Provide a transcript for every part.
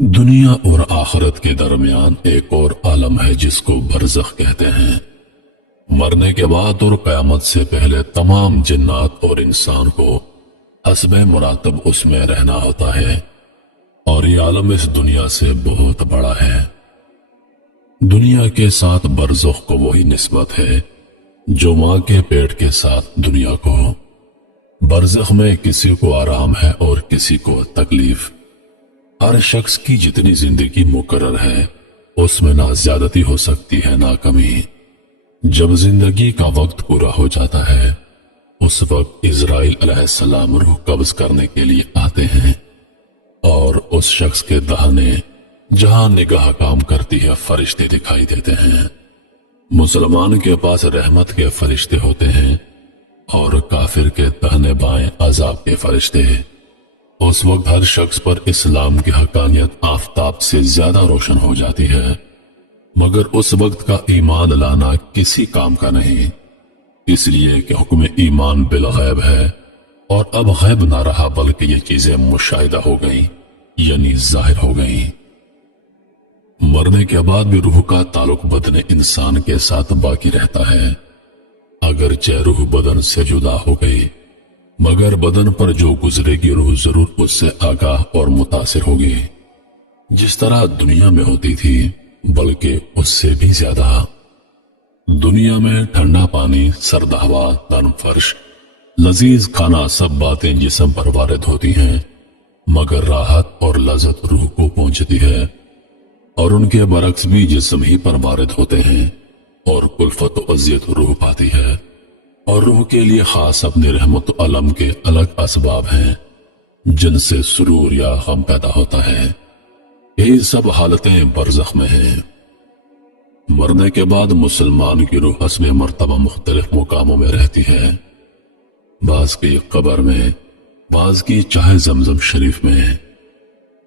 دنیا اور آخرت کے درمیان ایک اور عالم ہے جس کو برزخ کہتے ہیں۔ مرنے کے بعد اور قیامت سے پہلے تمام جنات اور انسان کو حسب مراتب اس میں رہنا ہوتا ہے، اور یہ عالم اس دنیا سے بہت بڑا ہے۔ دنیا کے ساتھ برزخ کو وہی نسبت ہے جو ماں کے پیٹ کے ساتھ دنیا کو۔ برزخ میں کسی کو آرام ہے اور کسی کو تکلیف۔ ہر شخص کی جتنی زندگی مقرر ہے اس میں نہ زیادتی ہو سکتی ہے نہ کمی۔ جب زندگی کا وقت پورا ہو جاتا ہے اس وقت اسرائیل علیہ السلام روح قبض کرنے کے لیے آتے ہیں، اور اس شخص کے دہانے جہاں نگاہ کام کرتی ہے فرشتے دکھائی دیتے ہیں۔ مسلمان کے پاس رحمت کے فرشتے ہوتے ہیں اور کافر کے دہنے بائیں عذاب کے فرشتے۔ اس وقت ہر شخص پر اسلام کی حقانیت آفتاب سے زیادہ روشن ہو جاتی ہے، مگر اس وقت کا ایمان لانا کسی کام کا نہیں، اس لیے کہ حکم ایمان بالغیب ہے، اور اب غیب نہ رہا بلکہ یہ چیزیں مشاہدہ ہو گئیں، یعنی ظاہر ہو گئیں۔ مرنے کے بعد بھی روح کا تعلق بدن انسان کے ساتھ باقی رہتا ہے، اگرچہ روح بدن سے جدا ہو گئی، مگر بدن پر جو گزرے گی روح ضرور اس سے آگاہ اور متاثر ہوگی، جس طرح دنیا میں ہوتی تھی بلکہ اس سے بھی زیادہ۔ دنیا میں ٹھنڈا پانی، سرد ہوا، نرم فرش، لذیذ کھانا، سب باتیں جسم پر وارد ہوتی ہیں، مگر راحت اور لذت روح کو پہنچتی ہے، اور ان کے برعکس بھی جسم ہی پر وارد ہوتے ہیں، اور کلفت و اذیت روح پاتی ہے، اور روح کے لیے خاص اپنی رحمت و علم کے الگ اسباب ہیں جن سے سرور یا غم پیدا ہوتا ہے۔ یہی سب حالتیں برزخ میں ہیں۔ مرنے کے بعد مسلمان کی روح حسب مرتبہ مختلف مقاموں میں رہتی ہے، بعض کی قبر میں، بعض کی چاہے زمزم شریف میں،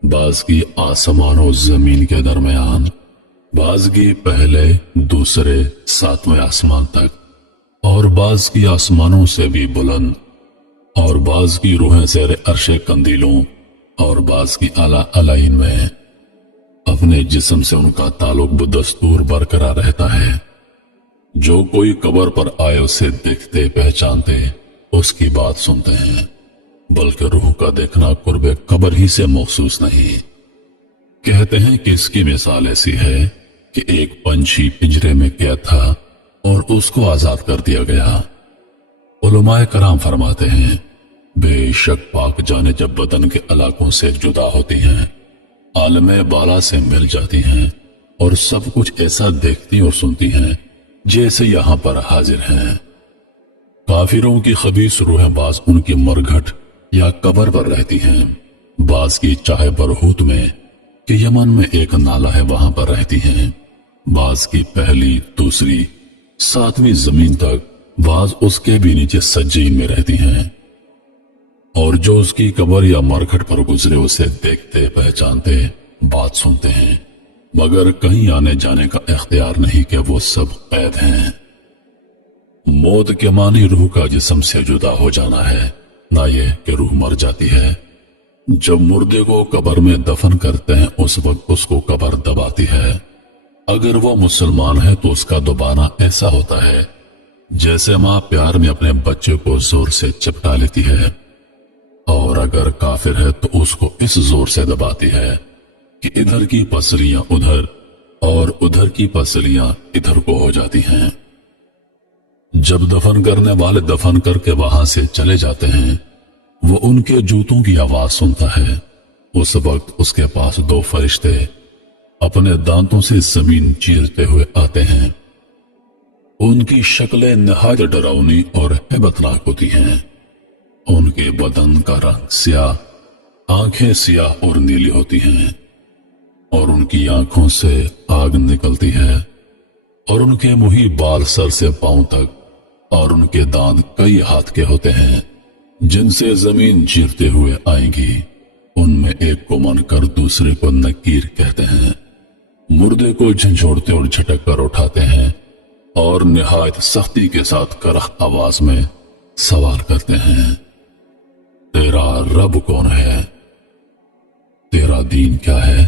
بعض کی آسمان و زمین کے درمیان، بعض کی پہلے، دوسرے، ساتویں آسمان تک، اور بعض کی آسمانوں سے بھی بلند، اور بعض کی روحیں زیر عرش قندیلوں، اور بعض کی اعلیٰ علائین میں۔ اپنے جسم سے ان کا تعلق بدستور برقرار رہتا ہے۔ جو کوئی قبر پر آئے اسے دیکھتے پہچانتے اس کی بات سنتے ہیں، بلکہ روح کا دیکھنا قرب قبر ہی سے مخصوص نہیں۔ کہتے ہیں کہ اس کی مثال ایسی ہے کہ ایک پنچھی پنجرے میں قید تھا اور اس کو آزاد کر دیا گیا۔ علماء کرام فرماتے ہیں بے شک پاک جانے جب بدن کے علاقوں سے جدا ہوتی ہیں، عالم بالا سے مل جاتی ہیں، اور سب کچھ ایسا دیکھتی اور سنتی ہیں جیسے یہاں پر حاضر ہیں۔ کافروں کی خبیث روحیں بعض ان کی مرگھٹ یا قبر پر رہتی ہیں، بعض کی چاہے برہوت میں کہ یمن میں ایک نالہ ہے وہاں پر رہتی ہیں، بعض کی پہلی، دوسری، ساتویں زمین تک، بعض اس کے بھی نیچے سجین میں رہتی ہیں، اور جو اس کی قبر یا مرگھٹ پر گزرے اسے دیکھتے پہچانتے بات سنتے ہیں، مگر کہیں آنے جانے کا اختیار نہیں کہ وہ سب قید ہیں۔ موت کے معنی روح کا جسم سے جدا ہو جانا ہے، نہ یہ کہ روح مر جاتی ہے۔ جب مردے کو قبر میں دفن کرتے ہیں اس وقت اس کو قبر دباتی ہے۔ اگر وہ مسلمان ہے تو اس کا دبانا ایسا ہوتا ہے جیسے ماں پیار میں اپنے بچے کو زور سے چپٹا لیتی ہے، اور اگر کافر ہے تو اس کو اس زور سے دباتی ہے کہ ادھر کی پسلیاں ادھر اور ادھر کی پسلیاں ادھر کو ہو جاتی ہیں۔ جب دفن کرنے والے دفن کر کے وہاں سے چلے جاتے ہیں وہ ان کے جوتوں کی آواز سنتا ہے۔ اس وقت اس کے پاس دو فرشتے اپنے دانتوں سے زمین چیرتے ہوئے آتے ہیں۔ ان کی شکلیں نہایت ڈراؤنی اور ہیبتناک ہوتی ہیں۔ ان کے بدن کا رنگ سیاہ، آنکھیں سیاہ اور نیلی ہوتی ہیں، اور ان کی آنکھوں سے آگ نکلتی ہے، اور ان کے منہ بال سر سے پاؤں تک، اور ان کے دانت کئی ہاتھ کے ہوتے ہیں جن سے زمین چیرتے ہوئے آئیں گی۔ ان میں ایک کو من کر دوسرے کو نکیر کہتے ہیں۔ مردے کو جھنجھوڑتے اور جھٹک کر اٹھاتے ہیں اور نہایت سختی کے ساتھ کرخ آواز میں سوال کرتے ہیں، تیرا رب کون ہے؟ تیرا دین کیا ہے؟